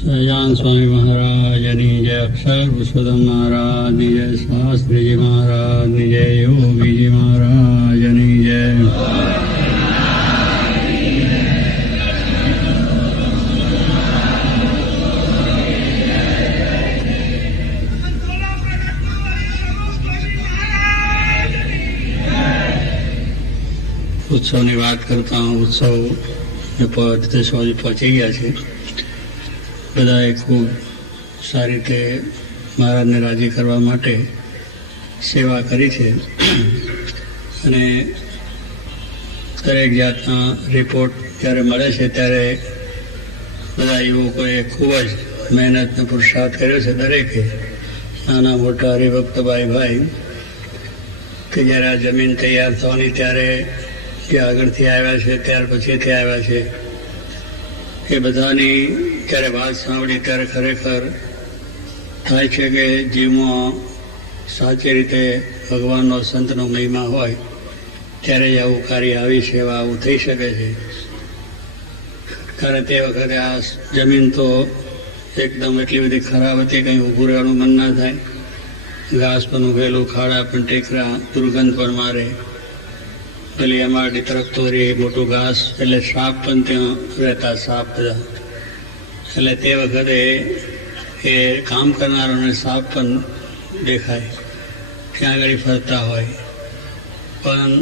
સહજાન સ્વામી મહારાજની જય, અક્ષર પુરુષોત્તમ મહારાજની જય, શાસ્ત્રીજી મહારાજની જય, યોગીજી મહારાજની જય. ઉત્સવની વાત કરતા ઉત્સવ સુધી પહોંચી ગયા છે. બધાએ ખૂબ સારી રીતે મહારાજને રાજી કરવા માટે સેવા કરી છે અને દરેક જાતના રિપોર્ટ જ્યારે મળે છે ત્યારે બધા યુવકોએ ખૂબ જ મહેનત અને પુરુષાર્થ કર્યો છે. દરેકે નાના મોટા હરિભક્તભાઈ કે જ્યારે આ જમીન તૈયાર થવાની ત્યારે જે આગળથી આવ્યા છે ત્યાર પછીથી આવ્યા છે એ બધાની જ્યારે વાત સાંભળી ત્યારે ખરેખર થાય છે કે જીવમાં સાચી રીતે ભગવાનનો સંતનો મહિમા હોય ત્યારે જ આવું કાર્ય આવી સેવા આવું થઈ શકે છે. કારણ તે વખતે આ જમીન તો એકદમ એટલી બધી ખરાબ હતી, કંઈ ઊભું રહેવાનું મન ના થાય. ઘાસ પણ ઉગેલું, ખાડા પણ ટેકરા, દુર્ગંધ પણ મારે. પેલી અમારી તરફતોરી મોટું ઘાસ એટલે સાપ પણ ત્યાં રહેતા, સાપ બધા. એટલે તે વખતે એ કામ કરનારોને સાપ પણ દેખાય, ત્યાં આગળ ફરતા હોય પણ,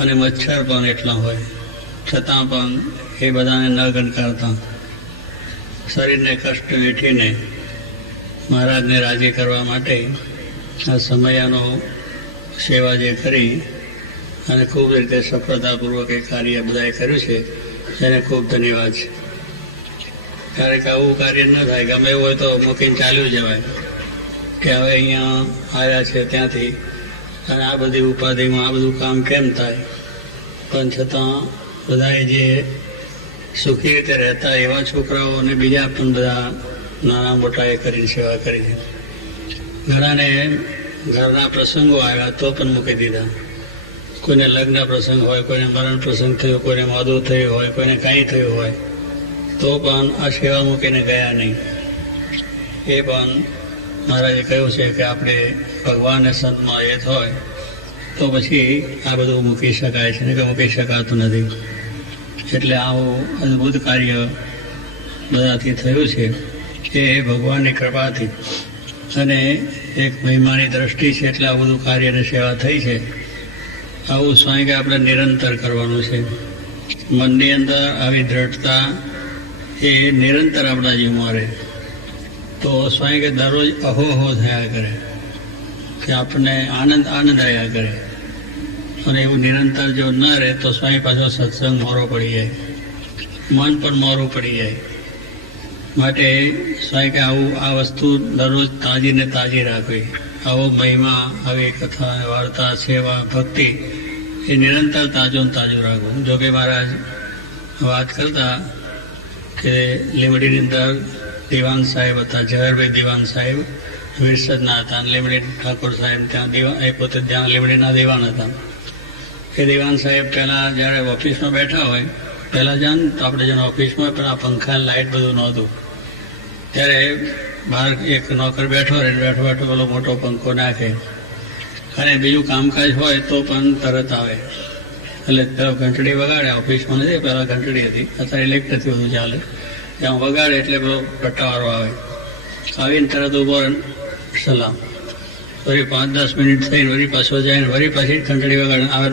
અને મચ્છર પણ એટલા હોય છતાં પણ એ બધાને ન ગણકારતા શરીરને કષ્ટ વેઠીને મહારાજને રાજી કરવા માટે આ સમયાનો સેવા જે કરી અને ખૂબ રીતે સફળતાપૂર્વક એ કાર્ય બધાએ કર્યું છે તેને ખૂબ ધન્યવાદ છે. ક્યારેક આવું કાર્ય ન થાય, ગમે એવું હોય તો મૂકીને ચાલ્યું જવાય કે હવે અહીંયા આવ્યા છે ત્યાંથી અને આ બધી ઉપાધિમાં આ બધું કામ કેમ થાય. પણ છતાં બધાએ જે સુખી રીતે રહેતા એવા છોકરાઓ અને બીજા પણ બધા નાના મોટા એ કરીને સેવા કરી છે. ઘણાને ઘરના પ્રસંગો આવ્યા તો પણ મૂકી દીધા. કોઈને લગ્ન પ્રસંગ હોય, કોઈને મરણ પ્રસંગ થયો, કોઈને મોદું થયું હોય, કોઈને કાંઈ થયું હોય તો પણ આ સેવા મૂકીને ગયા નહીં. એ પણ મહારાજે કહ્યું છે કે આપણે ભગવાનને સંતમાં એ હોય તો પછી આ બધું મૂકી શકાય છે ને કે મૂકી શકાતું નથી. એટલે આવું અદ્ભુત કાર્ય બધાથી થયું છે એ ભગવાનની કૃપાથી અને એક મહિમાની દ્રષ્ટિ છે એટલે આ બધું કાર્યની સેવા થઈ છે. આવું સ્વામી કે આપણે નિરંતર કરવાનું છે. મનની અંદર આવી દ્રઢતા એ નિરંતર આપણા જીવમાં રહે તો સ્વામી કે દરરોજ અહોહો થયા કરે કે આપણને આનંદ આવ્યા કરે. અને એવું નિરંતર જો ન રહે તો સ્વામી પાછો સત્સંગ મોરો પડી જાય, મન પણ મોરું પડી જાય. માટે સ્વામી કે આવું આ વસ્તુ દરરોજ તાજીને તાજી રાખવી. આવો મહિમા, આવી કથા, વાર્તા, સેવા, ભક્તિ એ નિરંતર તાજું રાખવું. જોકે મહારાજ વાત કરતા કે લીમડીની અંદર દિવાન સાહેબ હતા, ઝવેરભાઈ દિવાન સાહેબ વિરસદના હતા, લીમડી ઠાકોર સાહેબ ત્યાં એ પોતે ત્યાં લીમડીના દિવાન હતા. એ દિવાન સાહેબ પહેલાં જ્યારે ઓફિસમાં બેઠા હોય, પહેલાં જાણ તો આપણે જેને ઓફિસમાં પેલા પંખા લાઇટ બધું નહોતું ત્યારે બહાર એક નોકર બેઠો રહે, બેઠો પેલો મોટો પંખો નાખે અને બીજું કામકાજ હોય તો પણ તરત આવે. એટલે પેલો ઘંટડી વગાડે, ઓફિસમાં નથી પહેલાં ઘંટડી હતી, અત્યારે ઇલેક્ટ્રિકથી બધું ચાલે. ત્યાં વગાડે એટલે પેલો પટ્ટાવાળો આવે, આવીને તરત ઉભો સલામ, વળી 5-10 મિનિટ થઈને વળી પાછો જાય ને વળી પાછી ઘંટડી વગાડે આવે.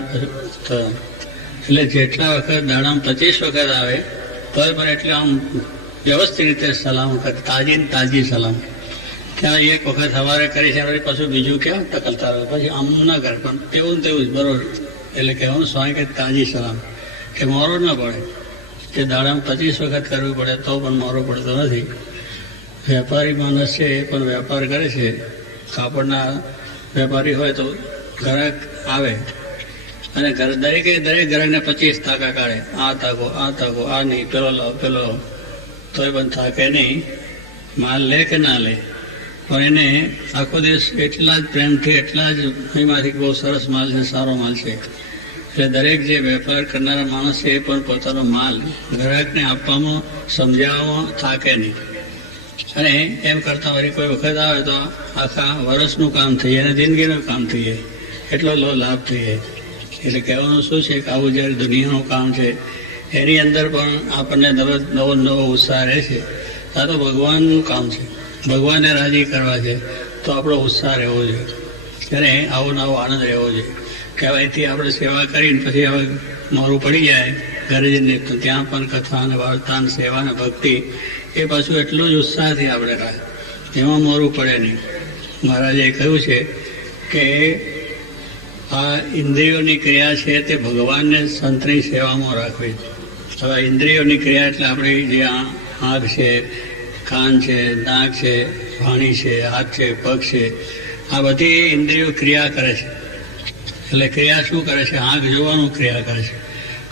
એટલે જેટલા વખત દાડામાં 25 વખત આવે તો પણ એટલે આમ વ્યવસ્થિત રીતે સલામ કરે, તાજી સલામ. ત્યાં એક વખત સવારે કરી છે વળી પાછું બીજું ક્યાં ટકલતા રહે, પછી આમ ના કરે પણ તેવું જ બરોબર. એટલે કહેવાનું સ્વામી કે તાજી સલામ કે મોરો ના પડે. જે દાડામાં 25 વખત કરવું પડે તો પણ મોરો પડતો નથી. વેપારી માણસ છે એ પણ વેપાર કરે છે, કાપડના વેપારી હોય તો ગ્રાહક આવે અને દરેક ગ્રાહકને 25 તાકા કાઢે, આ તાકો, આ નહીં, પેલો લાવો, પેલો લાવો, તોય પણ થાકે નહીં. માલ લે કે ના લે પણ એને આખો દિવસ એટલા જ પ્રેમથી, એટલા જ એમાંથી બહુ સરસ માલ છે, સારો માલ છે. એટલે દરેક જે વેપાર કરનારા માણસ છે એ પણ પોતાનો માલ ગ્રાહકને આપવામાં, સમજાવવામાં થાકે નહીં. અને એમ કરતાં વળી કોઈ વખત આવે તો આખા વર્ષનું કામ થઈ જાય અને જિંદગીનું કામ થઈ જાય, એટલો લાભ થઈ જાય. એટલે કહેવાનું શું છે કે આવું જ્યારે દુનિયાનું કામ છે એની અંદર પણ આપણને દરરોજ નવો ઉત્સાહ રહે છે. આ તો ભગવાનનું કામ છે, ભગવાનને રાજી કરવા છે, તો આપણો ઉત્સાહ રહેવો જોઈએ અને આવો નવો આનંદ રહેવો જોઈએ. કે અહીંથી આપણે સેવા કરીને પછી હવે મોરું પડી જાય ઘરે જઈને તો ત્યાં પણ કથા અને વાર્તા અને સેવા અને ભક્તિ એ પાછું એટલું જ ઉત્સાહથી આપણે રાખે, એમાં મોરું પડે નહીં. મહારાજે કહ્યું છે કે આ ઇન્દ્રિયોની ક્રિયા છે તે ભગવાનને સંતની સેવામાં રાખવી. હવે ઇન્દ્રિયોની ક્રિયા એટલે આપણી જે આંખ છે, કાન છે, નાક છે, વાણી છે, હાથ છે, પગ છે, આ બધી ઇન્દ્રિયો ક્રિયા કરે છે. એટલે ક્રિયા શું કરે છે? આંખ જોવાનું ક્રિયા કરે છે,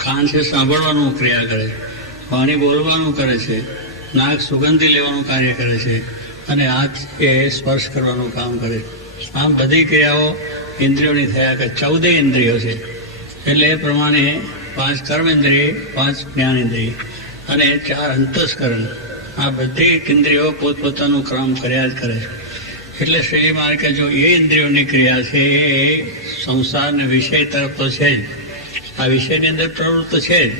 કાન છે સાંભળવાનું ક્રિયા કરે છે, વાણી બોલવાનું કરે છે, નાક સુગંધી લેવાનું કાર્ય કરે છે અને હાથ એ સ્પર્શ કરવાનું કામ કરે છે. આમ બધી ક્રિયાઓ ઇન્દ્રિયોની થયા કરે. 14 ઇન્દ્રિયો છે. એટલે એ પ્રમાણે 5 કર્મેન્દ્રિય, 5 જ્ઞાનેન્દ્રિય અને 4 અંતસ્કરણ. આ બધી ઇન્દ્રિયો પોતપોતાનું કામ કર્યા જ કરે છે. એટલે શ્રી મહારાજ કે જો એ ઇન્દ્રિયોની ક્રિયા છે એ સંસારને વિષય તરફ તો છે જ, આ વિષયની અંદર પ્રવૃત્ત છે જ.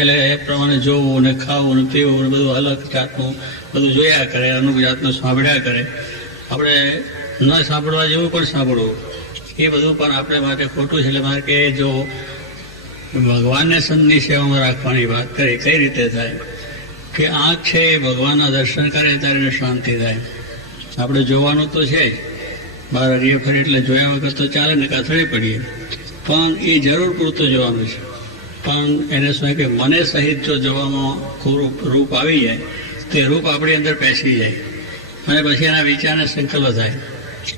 એટલે એ પ્રમાણે જોવું ને ખાવું ને પીવું ને બધું અલગ જાતનું બધું જોયા કરે, અનુક જાતનું સાંભળ્યા કરે. આપણે ન સાંભળવા જેવું પણ સાંભળવું એ બધું પણ આપણે માટે ખોટું છે. એટલે મારે કે જો ભગવાનને સંતની સેવામાં રાખવાની વાત કરી કઈ રીતે થાય કે આંખ છે એ ભગવાનના દર્શન કરે ત્યારે એને શાંતિ થાય. આપણે જોવાનું તો છે જ, બહાર હરીએ ફરી એટલે જોયા વગર તો ચાલે ને કાથળી પડીએ, પણ એ જરૂર પૂરતું જોવાનું છે. પણ એને શું કે મને સહિત જો જોવામાં રૂપ આવી જાય તો એ રૂપ આપણી અંદર બેસી જાય અને પછી એના વિચારને સંકલ્પ થાય.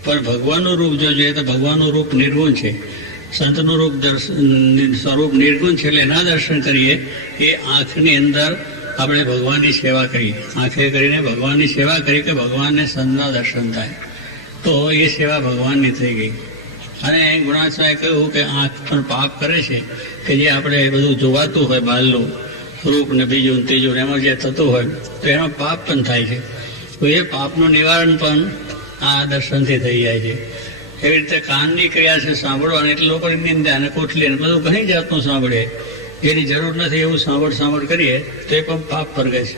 પણ ભગવાનનું રૂપ જો જોઈએ તો ભગવાનનું રૂપ નિર્ગુણ છે, સંતનું રૂપ સ્વરૂપ નિર્ગુણ છે. એટલે એના દર્શન કરીએ એ આંખની અંદર આપણે ભગવાનની સેવા કરીએ, આંખે કરીને ભગવાનની સેવા કરી કે ભગવાનને સંતના દર્શન થાય તો એ સેવા ભગવાનની થઈ ગઈ. અને ગુણાચાર્યે કહ્યું કે આંખ પણ પાપ કરે છે કે જે આપણે બધું જોવાતું હોય બહારનું રૂપ ને બીજું ત્રીજું એમાં જે થતું હોય તો એમાં પાપ પણ થાય છે. તો એ પાપનું નિવારણ પણ આ દર્શનથી થઈ જાય છે. એવી રીતે કાનની ક્રિયા છે સાંભળવાની, એટલે લોકોની નિંદા અને કોઠલી ને બધું ઘણી જાતનું સાંભળે, એની જરૂર નથી એવું સાંભળ કરીએ તો એ પણ પાપ વર્ગે છે.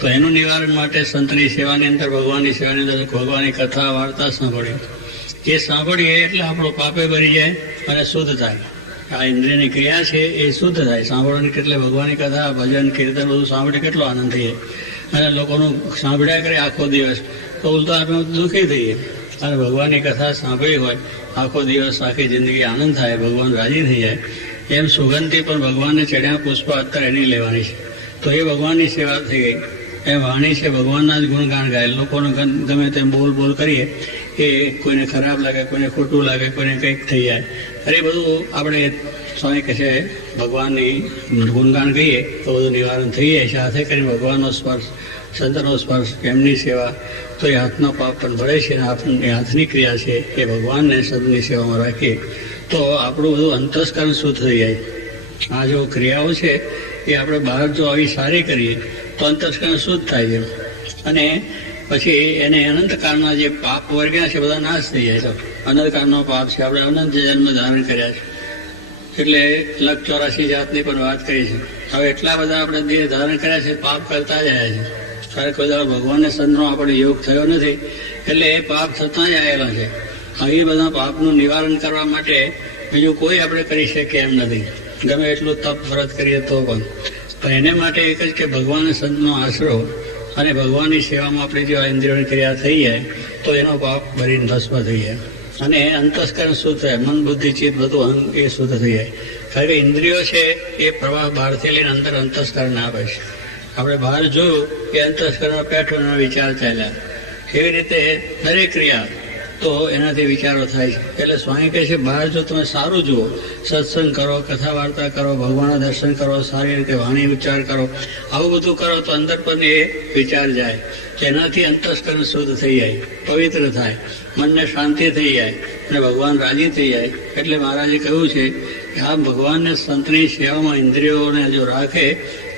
તો એનું નિવારણ માટે સંતની સેવાની અંદર, ભગવાનની સેવાની અંદર ભગવાનની કથા વાર્તા સાંભળીએ, એ સાંભળીએ એટલે આપણો પાપે ભરી જાય અને શુદ્ધ થાય. આ ઇન્દ્રિયની ક્રિયા છે એ શુદ્ધ થાય સાંભળવાની. એટલે ભગવાનની કથા, ભજન, કીર્તન બધું સાંભળે કેટલો આનંદ થઈએ અને લોકોનું સાંભળ્યા કરે આખો દિવસ તો ઉલટા આપણે દુઃખી થઈએ. અને ભગવાનની કથા સાંભળી હોય આખો દિવસ આખી જિંદગી આનંદ થાય, ભગવાન રાજી થઈ જાય. એમ સુગંધથી પણ ભગવાનને ચડ્યા પુષ્પ અત્યારે એની લેવાની છે તો એ ભગવાનની સેવા થઈ ગઈ. એ વાણી છે ભગવાનના જ ગુણગાન ગાય, લોકોને ગમે તેમ બોલ કરીએ એ કોઈને ખરાબ લાગે, કોઈને ખોટું લાગે, કોઈને કંઈક થઈ જાય. અરે બધું આપણે સ્વામી કહે છે ભગવાનની ગુણગાન કહીએ તો બધું નિવારણ થઈ જાય. સાથે કરીને ભગવાનનો સ્પર્શ, સંતનો સ્પર્શ, એમની સેવા તો એ હાથનો પાપ પણ ભળે છે. અને હાથની ક્રિયા છે એ ભગવાનને સંતની સેવામાં રાખીએ તો આપણું બધું અંતસ્કરણ શુદ્ધ થઈ જાય. આ જો ક્રિયાઓ છે એ આપણે બહાર જો આવી સારી કરીએ તો અંતસ્કરણ શુદ્ધ થાય છે અને પછી એને અનંતકાળના જે પાપ વર્ગ્યા છે બધા નાશ થઈ જાય છે. અનંતકાળનો પાપ છે, આપણે અનંત જન્મ ધારણ કર્યા છે એટલે 184 જાતની પણ વાત કરી છે. હવે એટલા બધા આપણે દેહ ધારણ કર્યા છે, પાપ કરતા જાય છે. કારણ કોઈ દાડો ભગવાનને સંતનો આપણે યોગ થયો નથી એટલે એ પાપ થતા જ આવેલા છે. એ બધા પાપનું નિવારણ કરવા માટે બીજું કોઈ આપણે કરી શકીએ એમ નથી, ગમે એટલું તપ વ્રત કરીએ તો પણ એને માટે એક જ કે ભગવાન સંતનો આશરો અને ભગવાનની સેવામાં આપણી જો ઇન્દ્રિયોની ક્રિયા થઈ જાય તો એનો પાપ ભરીને ભસ્મ થઈ જાય અને અંતસ્કરણ શુદ્ધ થાય, મન બુદ્ધિ ચિત્ત બધું એ શુદ્ધ થઈ જાય. કારણ કે ઇન્દ્રિયો છે એ પ્રવાહ બહારથી લઈને અંદર અંતસ્કરણ આપે છે. આપણે બહાર જોયું કે અંતસ્કરણમાં પેઠો વિચાર ચાલ્યા, એવી રીતે દરેક ક્રિયા તો એનાથી વિચારો થાય છે. એટલે સ્વામી કહે છે બહાર જો તમે સારું જુઓ, સત્સંગ કરો, કથા વાર્તા કરો, ભગવાનના દર્શન કરો, સારી રીતે વાણી ઉચ્ચાર કરો, આવું બધું કરો તો અંદર પણ એ વિચાર જાય. એનાથી અંતસ્કરણ શુદ્ધ થઈ જાય, પવિત્ર થાય, મનને શાંતિ થઈ જાય અને ભગવાન રાજી થઈ જાય. એટલે મહારાજે કહ્યું છે કે આ ભગવાનને સંતની સેવામાં ઇન્દ્રિયોને જો રાખે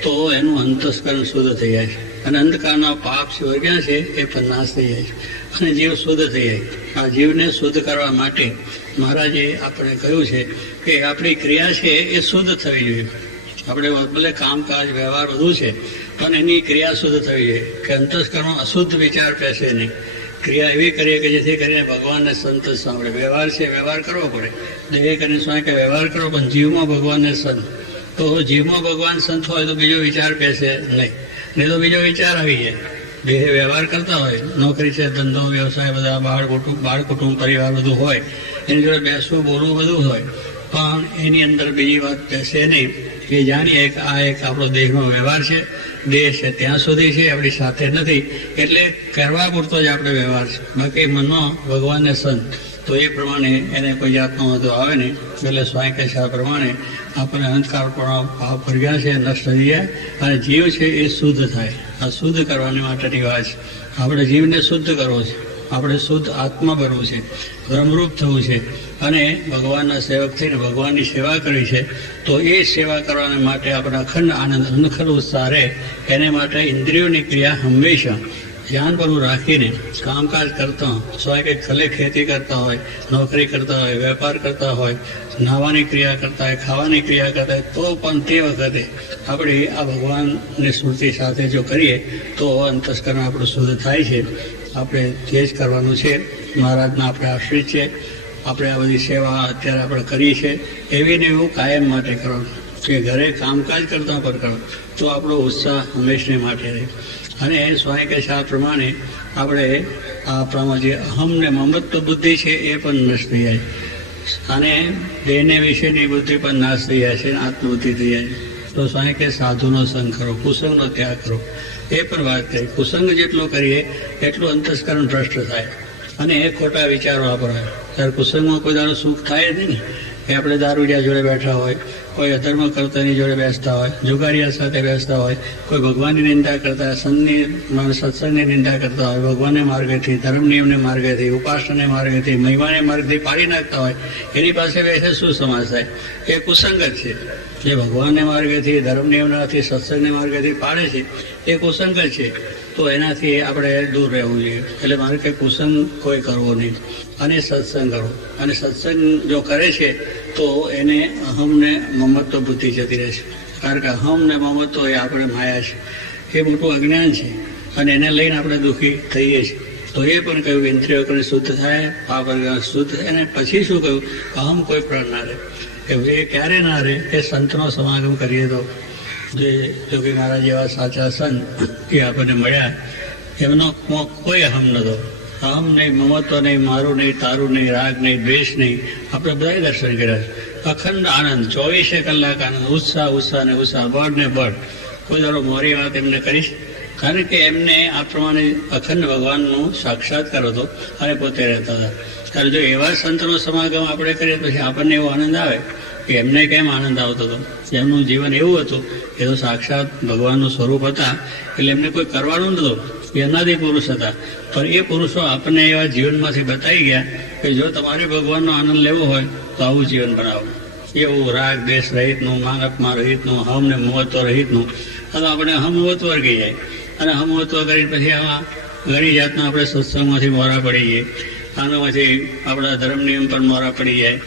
તો એનું અંતસ્કરણ શુદ્ધ થઈ જાય છે. અને અંધકારના પાપ છે વર્ગ્યા છે એ પણ નાશ થઈ જાય છે અને જીવ શુદ્ધ થઈ જાય. આ જીવને શુદ્ધ કરવા માટે મહારાજે આપણે કહ્યું છે કે આપણી ક્રિયા છે એ શુદ્ધ થવી જોઈએ. આપણે ભલે કામકાજ વ્યવહાર બધું છે પણ એની ક્રિયા શુદ્ધ થવી જોઈએ કે અંતસ્કરણમાં અશુદ્ધ વિચાર પેસે નહીં. ક્રિયા એવી કરીએ કે જેથી કરીને ભગવાનને સંતોષ સાંભળે. વ્યવહાર છે વ્યવહાર કરવો પડે, દેહ કરીને સ્વાય કે વ્યવહાર કરો, પણ જીવમાં ભગવાનને સંત. તો જીવમાં ભગવાન સંત હોય તો બીજો વિચાર પેસે નહીં તો બીજો વિચાર આવી જાય. દેહ વ્યવહાર કરતા હોય, નોકરી છે, ધંધો, વ્યવસાય, બધા બાળ કુટુંબ પરિવાર બધું હોય, એની જોડે બેસવું બોલવું બધું હોય, પણ એની અંદર બીજી વાત બેસે નહીં. એ જાણીએ કે આ એક આપણો દેહનો વ્યવહાર છે, દેહ છે ત્યાં સુધી છે, આપણી સાથે નથી, એટલે કરવા પૂરતો જ આપણે વ્યવહાર છે. બાકી મનમાં ભગવાનને સંત તો એ પ્રમાણે એને કોઈ જાતનો વાંધો આવે નહીં. એટલે સ્વાયકેશા પ્રમાણે આપણને અંધકાર પણ પાપ વર્ગ્યા છે નષ્ટ થઈ જાય અને જીવ છે એ શુદ્ધ થાય. આ શુદ્ધ કરવાની માટેની વાત છે. આપણે જીવને શુદ્ધ કરવો છે, આપણે શુદ્ધ આત્મા બનવું છે, બ્રહ્મરૂપ થવું છે અને ભગવાનના સેવક થઈને ભગવાનની સેવા કરવી છે. તો એ સેવા કરવાને માટે આપણે અખંડ આનંદ અનખંડ ઉત્સાહ રહે એને માટે ઇન્દ્રિયોની ક્રિયા હંમેશા ધ્યાનપૂર્વક રાખીને કામકાજ કરતા સ્વાય કે ખલે ખેતી કરતા હોય, નોકરી કરતા હોય, વેપાર કરતા હોય, નાહવાની ક્રિયા કરતા હોય, ખાવાની ક્રિયા કરતા હોય, તો પણ તે વખતે આપણે આ ભગવાનની સ્મૃતિ સાથે જો કરીએ તો અંતસ્કરણ આપણું શુદ્ધ થાય છે. આપણે તે જ કરવાનું છે. મહારાજના આપણે આશ્રિત છે. આપણે આ બધી સેવા અત્યારે આપણે કરીએ છીએ એવી ને એવું કાયમ માટે કરવાનું કે ઘરે કામકાજ કરતા પણ કરો તો આપણો ઉત્સાહ હંમેશને માટે રહે. અને સ્વાય કે આ પ્રમાણે આપણે આપણામાં જે અહમ ને મમત્વ બુદ્ધિ છે એ પણ નષ્ટ થઈ જાય અને દેહને વિશેની બુદ્ધિ પણ નાશ થઈ જાય છે, આત્મબુદ્ધિ થઈ જાય. તો સ્વાય કે સાધુનો સંગ કરો, કુસંગનો ત્યાગ કરો. એ પણ વાત કરી. કુસંગ જેટલો કરીએ એટલું અંતસ્કરણ ભ્રષ્ટ થાય અને એ ખોટા વિચારો વાપરાય. ત્યારે કુસંગમાં કોઈ દાડો સુખ થાય જ નહીં કે આપણે દારૂડિયા જોડે બેઠા હોય, કોઈ અધર્મ કરતાની જોડે બેસતા હોય, જુગારિયા સાથે બેસતા હોય, કોઈ ભગવાનની નિંદા કરતા હોય, સંતની સત્સંગની નિંદા કરતા હોય, ભગવાનને માર્ગેથી, ધર્મ નિયમને માર્ગેથી, ઉપાસનાને માર્ગેથી, મહિમાને માર્ગથી પાડી નાખતા હોય, એની પાસે બેસે શું સમાજ થાય? એ કુસંગ જ છે. જે ભગવાનને માર્ગેથી, ધર્મ નિયમનાથી, સત્સંગને માર્ગેથી પાડે છે એ કુસંગ જ છે. તો એનાથી આપણે દૂર રહેવું જોઈએ. એટલે મારે કંઈ કુસંગ કોઈ કરવો નહીં અને સત્સંગ કરવો. અને સત્સંગ જો કરે છે તો એને અહમને મમત્વ બુદ્ધિ જતી રહે છે. કારણ કે અહમ ને મમત્વ એ આપણે માયા છે, એ મોટું અજ્ઞાન છે અને એને લઈને આપણે દુઃખી થઈએ છીએ. તો એ પણ કહ્યું ઇન્દ્રિયો કરીને શુદ્ધ થાય, પાપ શુદ્ધ થાય. અને પછી શું કહ્યું? અહમ કોઈ પણ ના રહે. એ ક્યારે ના રહે? એ સંતનો સમાગમ કરીએ તો. જે જોગી મહારાજ જેવા સાચા સંત એ આપણને મળ્યા, એમનો કોઈ અહમ નહોતો. અહમ નહીં, મમત્વ નહીં, મારું નહીં, તારું નહીં, રાગ નહીં, દ્વેષ નહીં. આપણે બધાએ દર્શન કર્યા છે. અખંડ આનંદ, 24 કલાક આનંદ, ઉત્સાહ ને ઉત્સાહ, બળ ને બળ. કોઈ દાડો મોરી વાત એમને કરીશ? કારણ કે એમને આ પ્રમાણે અખંડ ભગવાનનું સાક્ષાત્કાર હતો અને પોતે રહેતા હતા. ત્યારે જો એવા સંતનો સમાગમ આપણે કરીએ પછી આપણને એવો આનંદ આવે કે એમને કેમ આનંદ આવતો હતો? એમનું જીવન એવું હતું કે તો સાક્ષાત ભગવાનનું સ્વરૂપ હતા, એટલે એમને કોઈ કરવાનું નહોતું. એનાથી પુરુષ હતા, પણ એ પુરુષો આપણને એવા જીવનમાંથી બતાવી ગયા કે જો તમારે ભગવાનનો આનંદ લેવો હોય તો આવું જીવન બનાવો. એવું રાગ દેશ રહિતનું, માનપમાં રહિતનું, હમ ને મહત્વ રહિતનું. હવે આપણે હમવત્વ વર્ગી જાય અને હમવત્વ કરી પછી આમાં ઘણી જાતના આપણે સત્સંગમાંથી મોરા પડી જઈએ, આનામાંથી આપણા ધર્મ નિયમ પણ મોરા પડી જાય,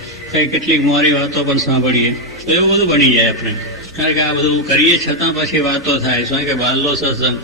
કેટલીક મોરી વાતો પણ સાંભળીએ, તો એવું બધું બની જાય આપણે. કારણ કે આ બધું કરીએ છતાં પછી વાતો થાય. શું કે બાલનો સત્સંગ,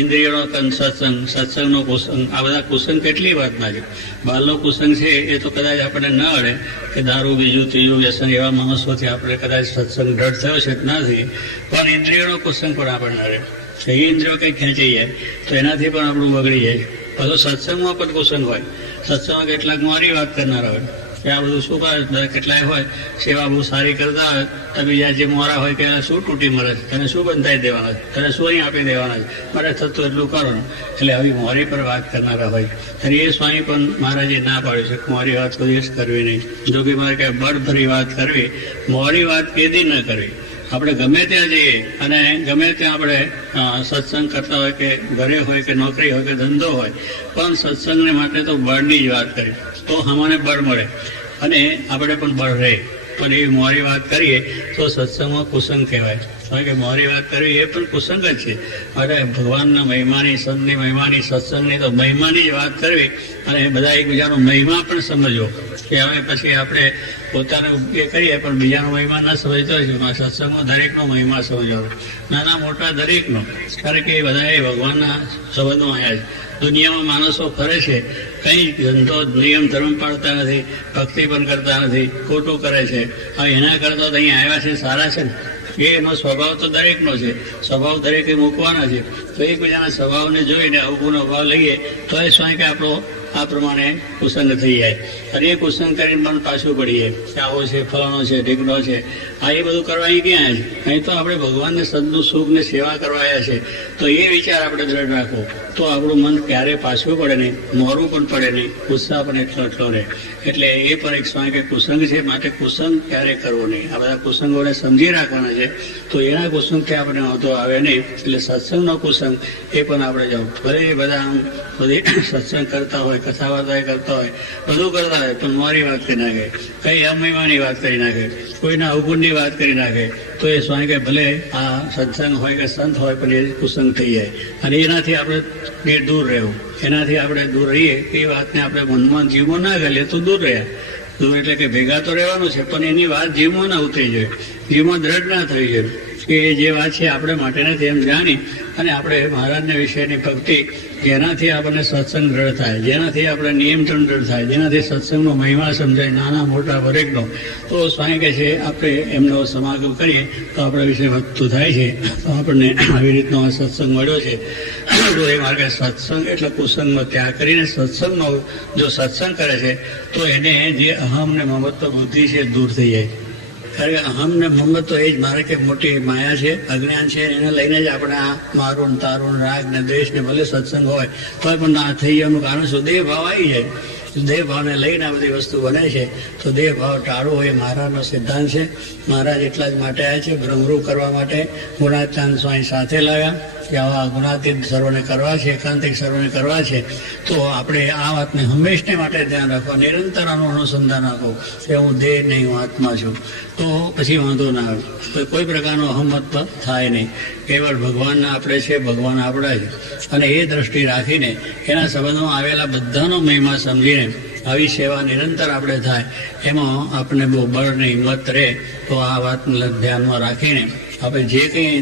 ઇન્દ્રિયોનો સત્સંગ, સત્સંગનો કુસંગ, આ બધા કુસંગ કેટલી વાતના છે. બાલનો કુસંગ છે એ તો કદાચ આપણે ન અડે કે દારૂ, બીજું ત્રીજું વ્યસન એવા માણસોથી આપણે કદાચ સત્સંગ દ્રઢ થયો છે ના થઈ, પણ ઇન્દ્રિયોનો કુસંગ પણ આપણને અડે. એ ઇન્દ્રિયો કંઈ ખેંચાઈ જાય તો એનાથી પણ આપણું બગડી જાય. બધો સત્સંગમાં પણ કુસંગ હોય. સત્સંગમાં કેટલાક મારી વાત કરનારા હોય કે આ બધું શું કરે, કેટલાય હોય સેવા બહુ સારી કરતા હોય તો બીજા જે મોરા હોય કે શું તૂટી મરે છે, તને શું બંધાઈ દેવાના છે, તને શું અહીં આપી દેવાના છે, મારે થતું એટલું કરો. એટલે આવી મોરી પર વાત કરનારા હોય. અને એ સ્વામી પણ મહારાજે ના પાડ્યું છે કે મોરી વાત કોઈ દિવસ કરવી નહીં. જો કે મારે કંઈ બળભરી વાત કરવી, મોરી વાત કેદી ન કરવી. આપણે ગમે ત્યાં જઈએ અને ગમે ત્યાં આપણે સત્સંગ કરતા હોય કે ઘરે હોય કે નોકરી હોય કે ધંધો હોય, પણ સત્સંગને માટે તો બળની જ વાત કરીએ તો અમને બળ મળે અને આપણે પણ બળ રહે. પણ એવી મોરી વાત કરીએ તો સત્સંગમાં કુસંગ કહેવાય. કારણ કે મોરી વાત કરવી એ પણ કુસંગ જ છે. અરે ભગવાનના મહિમાની, સંતની મહિમાની, સત્સંગની તો મહિમાની જ વાત કરવી અને બધા એકબીજાનો મહિમા પણ સમજવો કે હવે પછી આપણે પોતાનો એ કરીએ પણ બીજાનો મહિમા ન સમજતો હોય. સત્સંગનો દરેકનો મહિમા સમજવાનો, નાના મોટા દરેકનો, કારણ કે એ બધા એ ભગવાનના સંબંધો આવ્યા છે. દુનિયામાં માણસો ફરે છે, કંઈ ધંધો નિયમ ધર્મ પાળતા નથી, ભક્તિ પણ કરતા નથી, ખોટું કરે છે. હવે એના કરતાં તો અહીંયા આવ્યા છે સારા છે ને. એનો સ્વભાવ તો દરેકનો છે, સ્વભાવ દરેકે મૂકવાના છે. તો એકબીજાના સ્વભાવને જોઈને અવગુણનો ભાવ લઈએ તો એ સ્વાય કે આપણો આ પ્રમાણે કુસંગ થઈ જાય. અને એ કુસંગ કરીને પણ પાછું પડીએ કે આવો છે, ફલાણો છે, ઢીકડો છે. આ એ બધું કરવા અહીં ક્યાં છે? અહીં તો આપણે ભગવાનને સદનું સુખ ને સેવા કરવા આવ્યા છે. તો એ વિચાર આપણે દ્રઢ રાખવો તો આપણું મન ક્યારે પાછું પડે નહીં, મોરું પણ પડે નહીં, ઉત્સાહ પણ એટલો રહે. એટલે એ પણ એક સ્વાય કે કુસંગ છે. માટે કુસંગ ક્યારે કરવો નહીં. આ બધા કુસંગોને સમજી રાખવાના છે. તો એના કુસંગથી આપણે વાંધો આવે નહીં. એટલે સત્સંગનો કુસંગ એ પણ આપણે જવું. ભલે એ બધા આમ બધી સત્સંગ કરતા હોય, કથા વાર્તા કરતા હોય, બધું કરતા હોય, પણ મારી વાત કરી નાખે, કઈ અમહિમાની વાત કરી નાખે, કોઈના અવગુણની વાત કરી નાખે, તો એ સ્વાય કે ભલે આ સત્સંગ હોય કે સંત હોય પણ એ કુસંગ થઈ જાય. અને એનાથી આપણે દૂર રહેવું. એનાથી આપણે દૂર રહીએ એ વાતને આપણે મનમાં જીવમાં ના કરીએ તો દૂર રહ્યા. દૂર એટલે કે ભેગા તો રહેવાનું છે, પણ એની વાત જીવમાં ના ઉતરી જોઈએ, જીવમાં દ્રઢ ના થઈ જોઈએ કે જે વાત છે આપણે માટે નથી એમ જાણી અને આપણે મહારાજને વિશેની ભક્તિ, જેનાથી આપણને સત્સંગ દ્રઢ થાય, જેનાથી આપણે નિયંત્રણ દ્રઢ થાય, જેનાથી સત્સંગનો મહિમા સમજાય નાના મોટા દરેકનો, તો સ્વાય કે છે આપણે એમનો સમાગમ કરીએ તો આપણા વિશે વધતું થાય છે. તો આપણને આવી રીતનો સત્સંગ મળ્યો છે. તો એ માર્ગે સત્સંગ એટલે કુસંગનો ત્યાગ કરીને સત્સંગનો જો સત્સંગ કરે છે તો એને જે અહમ ને મમત્વ બુદ્ધિ છે દૂર થઈ જાય. કારણ કે અહમ ને મમત્વ એ જ મારે કે મોટી માયા છે, અજ્ઞાન છે, એને લઈને જ આપણે આ મારું તારું રાગ ને દ્વેષ ને ભલે સત્સંગ હોય તો પણ ના થઈ જવાનું કારણ શું? દેહ ભાવ આવી જાય. દેહ ભાવને લઈને આ બધી વસ્તુ બને છે. તો દેહ ભાવ ટાળવો એ મહારાજનો સિદ્ધાંત છે. મહારાજ એટલા જ માટે આવ્યા છે, બ્રહ્મરૂપ કરવા માટે ગુણાચાંદ સ્વામી સાથે લાવ્યા કે આવા ગુણાતીત સર્વને કરવા છે, એકાંતિક સર્વને કરવા છે. તો આપણે આ વાતને હંમેશને માટે ધ્યાન રાખવા, નિરંતર આનું અનુસંધાન રાખવું કે હું દેહ નહીં, હું આત્મા છું. તો પછી વાંધો ના આવે, કોઈ પ્રકારનો અહમત્વ થાય નહીં. કેવળ ભગવાનના આપણે છે, ભગવાન આપણા છે. અને એ દ્રષ્ટિ રાખીને એના સંબંધમાં આવેલા બધાનો મહિમા સમજીને આવી સેવા નિરંતર આપણે થાય, એમાં આપણે બહુ બળ ને હિંમત રહે. તો આ વાતને ધ્યાનમાં રાખીને આપણે જે કંઈ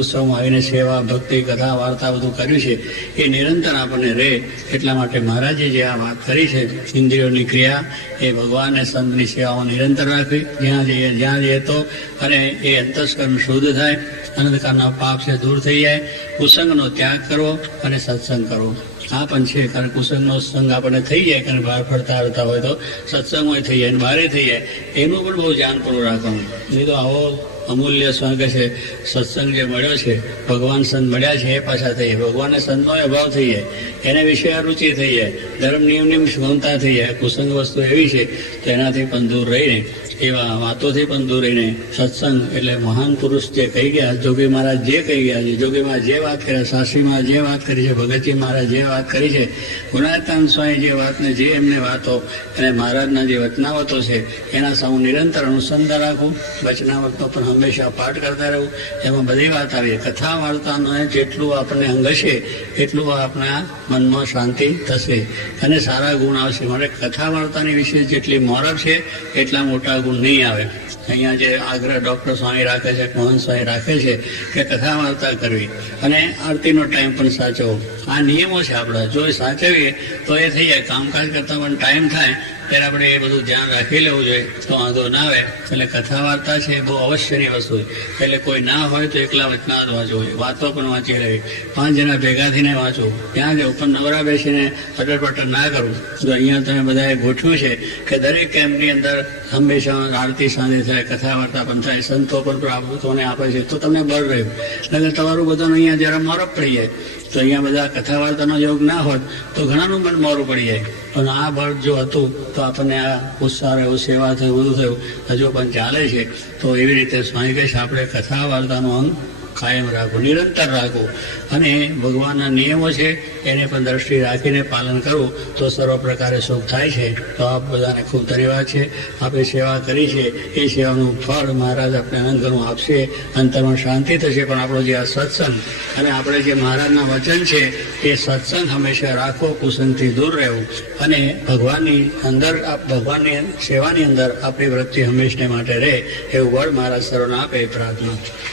ઉત્સવમાં આવીને સેવા, ભક્તિ, કથા, વાર્તા બધું કર્યું છે એ નિરંતર આપણને રહે. એટલા માટે મહારાજે જે આ વાત કરી છે, ઇન્દ્રિયોની ક્રિયા એ ભગવાન અને સંતની સેવામાં નિરંતર રાખવી. જ્યાં જઈએ તો અને એ અંતસ્કરણ શુદ્ધ થાય, અનંતકાળના પાપ છે દૂર થઈ જાય. કુસંગનો ત્યાગ કરવો અને સત્સંગ કરવો આ પણ છે. કારણ કુસંગનો સંગ આપણને થઈ જાય, કારણ બહાર ફરતા હોય તો સત્સંગમાં થઈ જાય, બહારે થઈ જાય, એનું પણ બહુ ધ્યાનપૂર્વક રાખવાનું. નહીં તો આવો અમૂલ્ય સ્વર્ગ છે સત્સંગ જે મળ્યો છે, ભગવાન સંત મળ્યા છે, એ પાછા થઈ જાય. ભગવાનને સંતનો અભાવ થઈ જાય, એને વિશે રુચિ થઈ જાય, ધર્મ નિયમની ક્ષમતા થઈ જાય. કુસંગ વસ્તુ એવી છે તો એનાથી પણ દૂર રહીને, એવા વાતોથી પણ દૂર રહીને સત્સંગ એટલે મહાન પુરુષ જે કહી ગયા, જોગી મહારાજ જે કહી ગયા છે, જોગી મહારાજ જે વાત કર્યા, શાસ્ત્રીમાં જે વાત કરી છે, ભગતજી મહારાજ જે વાત કરી છે, ગુણાતાન સ્વામી જે વાતને જે એમને વાતો અને મહારાજના જે વચનાવતો છે એના સામે નિરંતર અનુસંધાન રાખવું. વચનાવતનો પણ હંમેશા પાઠ કરતા રહેવું. એમાં બધી વાત આવી. કથા વાર્તાનો જેટલું આપણને અંગ હશે એટલું આપણા મનમાં શાંતિ થશે અને સારા ગુણ આવશે. માટે કથા વાર્તાની વિશે જેટલી મોરબ છે એટલા મોટા ગુણ નહીં આવે. અહીંયા જે આગ્રહ ડૉક્ટર સ્વામી રાખે છે, મોહન સ્વામી રાખે છે કે કથા વાર્તા કરવી અને આરતીનો ટાઈમ પણ સાચવો. આ નિયમો છે આપણા. જો એ સાચવીએ તો એ થઈ જાય. કામકાજ કરતા પણ ટાઈમ થાય ત્યારે આપણે એ બધું ધ્યાન રાખી લેવું જોઈએ તો વાંધો ના આવે. એટલે કથા વાર્તા છે એ બહુ અવશ્યની વસ્તુ છે. એટલે કોઈ ના હોય તો એકલા વચનાવત વાંચવું જોઈએ, વાતો પણ વાંચી લેવી, 5 જણા ભેગા થઈને વાંચવું. ત્યાં જ ઉપર નવરા બેસીને પટર ના કરવું. જો અહીંયા તમે બધાએ ગોઠવ્યું છે કે દરેક કેમ્પની અંદર હંમેશા આરતી સાંજે થાય, કથા વાર્તા પણ થાય, સંતો પણ પ્રભુત્વને આપે છે, તો તમને બળ રહ્યું. નગર તમારું બધાનું અહીંયા જરા મોરપ પડી જાય. તો અહીંયા બધા કથા વાર્તાનો યોગ ના હોત તો ઘણાનું પણ મોરું પડી જાય. પણ આ બળ જો હતું તો આપણને આ ઉત્સાહ રહ્યો, સેવા થયું, બધું થયું, હજુ પણ ચાલે છે. તો એવી રીતે સ્વામી કહે છે આપણે કથા વાર્તાનો અંગ કાયમ રાખવું, નિરંતર રાખવું અને ભગવાનના નિયમો છે એને પણ દ્રષ્ટિ રાખીને પાલન કરવું તો સર્વ પ્રકારે સુખ થાય છે. તો આપ બધાને ખૂબ ધન્યવાદ છે. આપણે સેવા કરી છે એ સેવાનું ફળ મહારાજ આપણે અનંતનું આપશે. અંતરમાં શાંતિ થશે. પણ આપણો જે આ સત્સંગ અને આપણે જે મહારાજના વચન છે એ સત્સંગ હંમેશા રાખવો, કુસંગથી દૂર રહેવું અને ભગવાનની અંદર ભગવાનની સેવાની અંદર આપણી વૃત્તિ હંમેશને માટે રહે એવું વડ મહારાજ સર્વને આપે પ્રાર્થના.